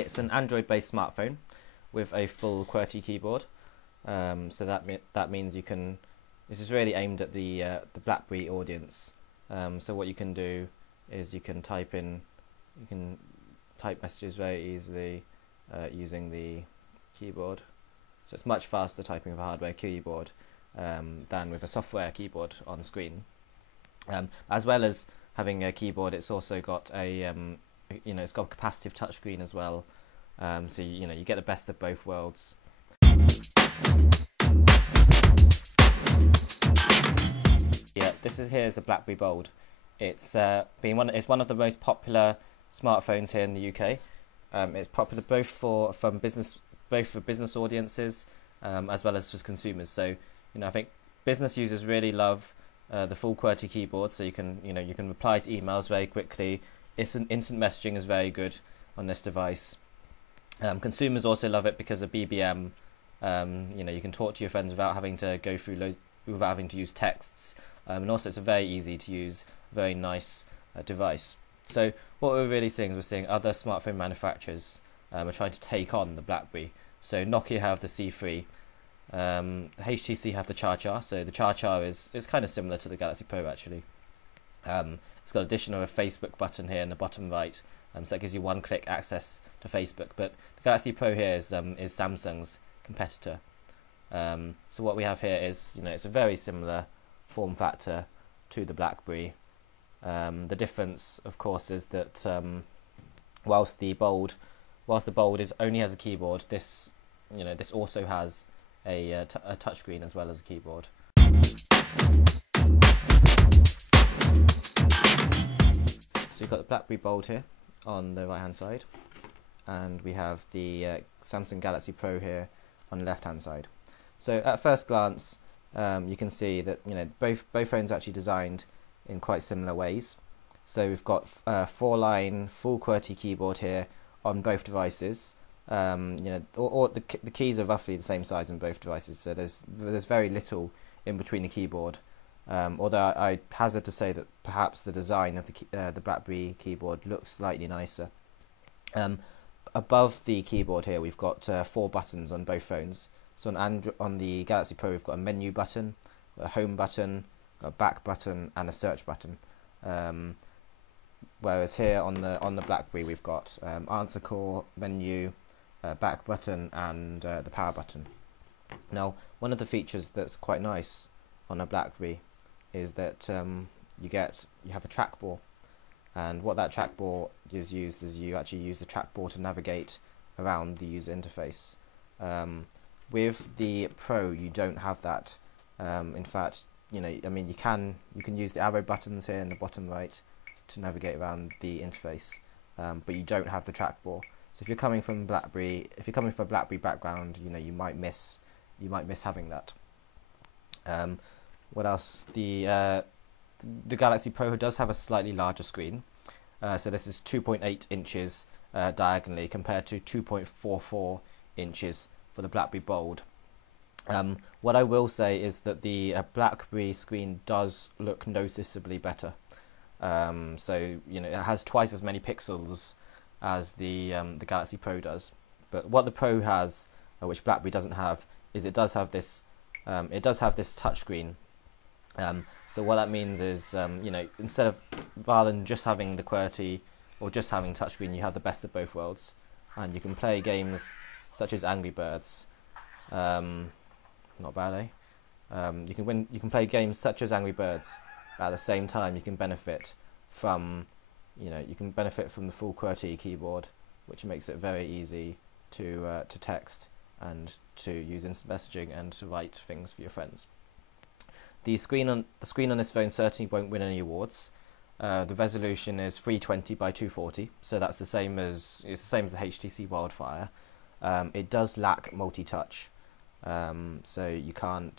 It's an Android-based smartphone with a full QWERTY keyboard. So that means you can. This is really aimed at the BlackBerry audience. So what you can do is you can type messages very easily using the keyboard. So it's much faster typing with a hardware keyboard than with a software keyboard on screen. As well as having a keyboard, it's also got a it's got a capacitive touchscreen as well. So you get the best of both worlds. Yeah, here's the BlackBerry Bold. It's one of the most popular smartphones here in the UK. It's popular both for business audiences as well as for consumers. So I think business users really love the full QWERTY keyboard. So you can reply to emails very quickly. Instant messaging is very good on this device. Consumers also love it because of BBM. You can talk to your friends without having to without having to use texts. And also it's a very easy to use, very nice device. So what we're really seeing is we're seeing other smartphone manufacturers are trying to take on the BlackBerry. So Nokia have the C3, HTC have the Char. So the Char is kind of similar to the Galaxy Pro actually. It's got addition of a Facebook button here in the bottom right, so that gives you one-click access to Facebook. But the Galaxy Pro here is Samsung's competitor. So what we have here is it's a very similar form factor to the BlackBerry. The difference, of course, is that whilst the Bold only has a keyboard, this also has a touchscreen as well as a keyboard. So you've got the BlackBerry Bold here on the right hand side, and we have the Samsung Galaxy Pro here on the left hand side. So at first glance, you can see that both phones are actually designed in quite similar ways. So we've got 4-line full QWERTY keyboard here on both devices. The keys are roughly the same size in both devices, so there's very little in between the keyboard. Although I hazard to say that perhaps the design of the BlackBerry keyboard looks slightly nicer. Above the keyboard here, we've got 4 buttons on both phones. So on the Galaxy Pro, we've got a menu button, a home button, a back button, and a search button. Whereas here on the BlackBerry, we've got answer call, menu, back button, and the power button. Now, one of the features that's quite nice on a BlackBerry is that you have a trackball, and what that trackball is used is you actually use the trackball to navigate around the user interface. With the Pro, you don't have that. In fact, you can use the arrow buttons here in the bottom right to navigate around the interface, but you don't have the trackball. So if you're coming from a BlackBerry background, you might miss having that. What else? The Galaxy Pro does have a slightly larger screen. So this is 2.8 inches diagonally compared to 2.44 inches for the BlackBerry Bold. What I will say is that the BlackBerry screen does look noticeably better. So it has twice as many pixels as the Galaxy Pro does. But what the Pro has, which BlackBerry doesn't have, is it does have this touchscreen. So what that means is, rather than just having the QWERTY or just having touchscreen, you have the best of both worlds, and you can play games such as Angry Birds. Not bad, eh? You can play games such as Angry Birds, but at the same time you can benefit from the full QWERTY keyboard, which makes it very easy to text and to use instant messaging and to write things for your friends. The screen on this phone certainly won't win any awards. The resolution is 320 by 240, so that's the same as the HTC Wildfire. It does lack multi-touch, so you can't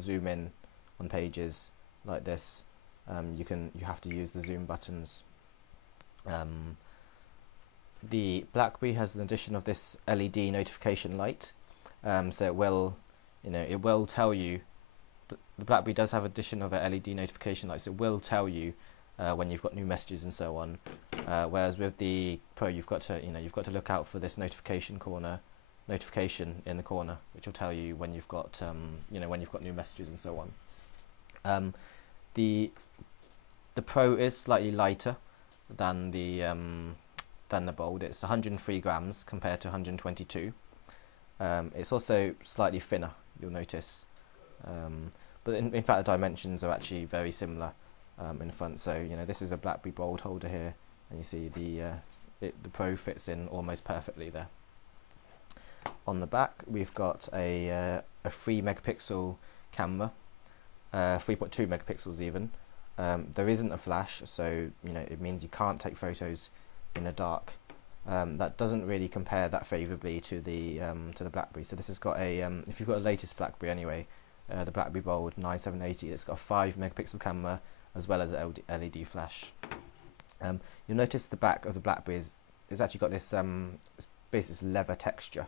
zoom in on pages like this. You have to use the zoom buttons. The BlackBerry has an addition of this LED notification light, so it will tell you. The BlackBerry does have addition of a LED notification light, so it will tell you when you've got new messages and so on. Whereas with the Pro, you've got to look out for this notification in the corner, which will tell you when you've got when you've got new messages and so on. The Pro is slightly lighter than the Bold. It's 103 grams compared to 122. It's also slightly thinner, you'll notice. But in fact, the dimensions are actually very similar in the front. So this is a BlackBerry Bold holder here, and you see the Pro fits in almost perfectly there. On the back, we've got a 3 megapixel camera, 3.2 megapixels even. There isn't a flash, so it means you can't take photos in the dark. That doesn't really compare that favourably to the BlackBerry. So this has got a if you've got a latest BlackBerry anyway, the BlackBerry Bold 9780, it's got a 5 megapixel camera as well as an LED flash. You'll notice the back of the BlackBerry is actually got this basically leather texture,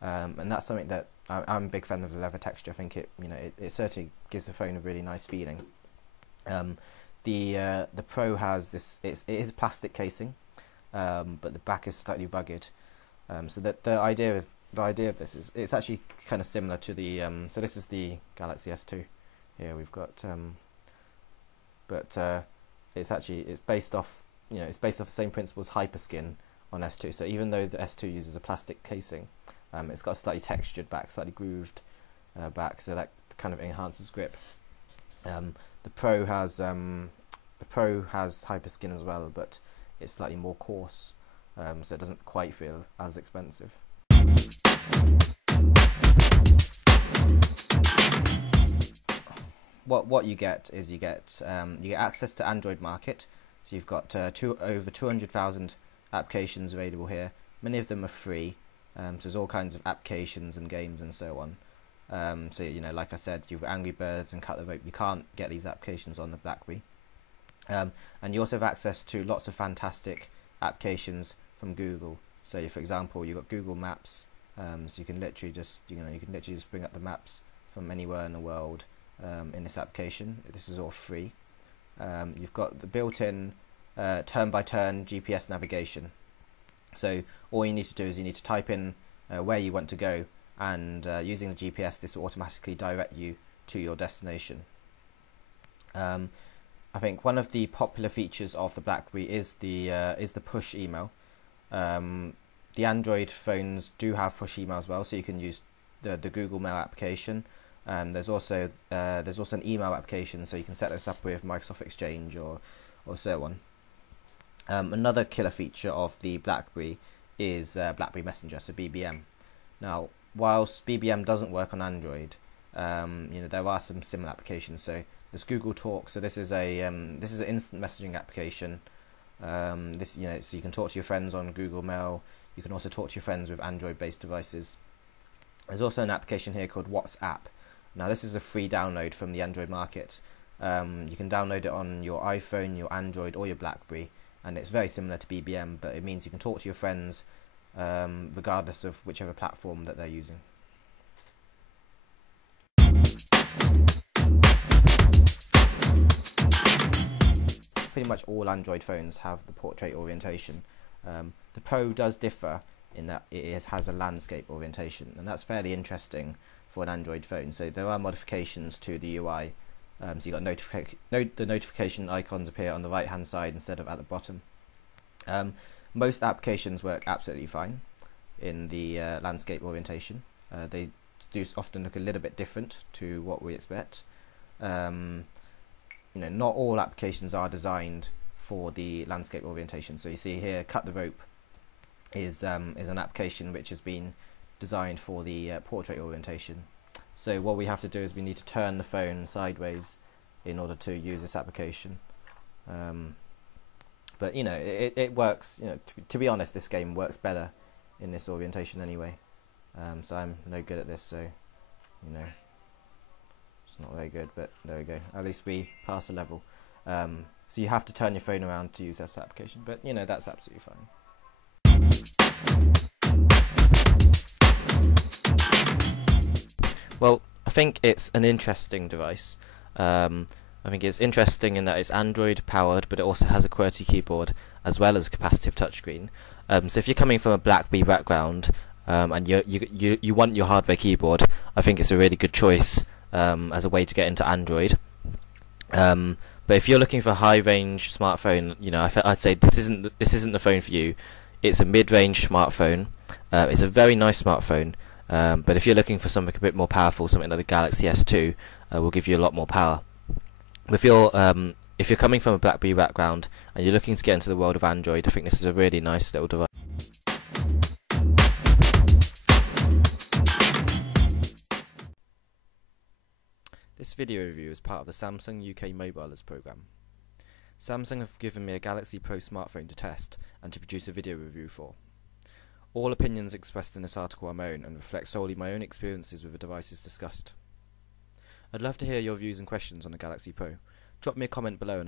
and that's something that I'm a big fan of the leather texture. I think it certainly gives the phone a really nice feeling. The Pro has this. It is a plastic casing, but the back is slightly rugged. So that the idea of this is it's actually kind of similar to the. So this is the Galaxy S2. Here we've got, but it's based off the same principles Hyperskin on S2. So even though the S2 uses a plastic casing, it's got a slightly textured back, slightly grooved back, so that kind of enhances grip. The Pro has Hyperskin as well, but it's slightly more coarse, so it doesn't quite feel as expensive. What you get is you get access to Android Market. So you've got over 200,000 applications available here. Many of them are free. So there's all kinds of applications and games and so on. So like I said, you've got Angry Birds and Cut the Rope. You can't get these applications on the BlackBerry. And you also have access to lots of fantastic applications from Google. So for example, you've got Google Maps. So you can literally just bring up the maps from anywhere in the world in this application. This is all free. You've got the built-in turn-by-turn GPS navigation. So all you need to do is you need to type in where you want to go, and using the GPS, this will automatically direct you to your destination. I think one of the popular features of the BlackBerry is the push email. The Android phones do have push email as well, so you can use the Google Mail application. There's also an email application, so you can set this up with Microsoft Exchange or so on. Another killer feature of the BlackBerry is BlackBerry Messenger, so BBM. Now, whilst BBM doesn't work on Android, there are some similar applications. So there's Google Talk. So this is an instant messaging application. So you can talk to your friends on Google Mail. You can also talk to your friends with Android-based devices. There's also an application here called WhatsApp. Now this is a free download from the Android market. You can download it on your iPhone, your Android, or your BlackBerry, and it's very similar to BBM, but it means you can talk to your friends regardless of whichever platform that they're using. Pretty much all Android phones have the portrait orientation. The Pro does differ in that it has a landscape orientation, and that's fairly interesting for an Android phone. So there are modifications to the UI. So you've got the notification icons appear on the right hand side instead of at the bottom. Most applications work absolutely fine in the landscape orientation. They do often look a little bit different to what we expect. Not all applications are designed for the landscape orientation. So you see here, Cut the Rope is an application which has been designed for the portrait orientation. So what we have to do is we need to turn the phone sideways in order to use this application. But it works. To be honest, this game works better in this orientation anyway. So I'm no good at this. So it's not very good. But there we go. At least we pass the level. So you have to turn your phone around to use this application. But that's absolutely fine. Well, I think it's an interesting device. I think it's interesting in that it's Android powered, but it also has a QWERTY keyboard as well as a capacitive touchscreen. So if you're coming from a BlackBerry background and you want your hardware keyboard, I think it's a really good choice as a way to get into Android. But if you're looking for a high-range smartphone, I'd say this isn't the phone for you. It's a mid-range smartphone. It's a very nice smartphone. But if you're looking for something a bit more powerful, something like the Galaxy S2 will give you a lot more power. If you're coming from a BlackBerry background and you're looking to get into the world of Android, I think this is a really nice little device. This video review is part of the Samsung UK Mobiles program. Samsung have given me a Galaxy Pro smartphone to test and to produce a video review for. All opinions expressed in this article are my own and reflect solely my own experiences with the devices discussed. I'd love to hear your views and questions on the Galaxy Pro. Drop me a comment below and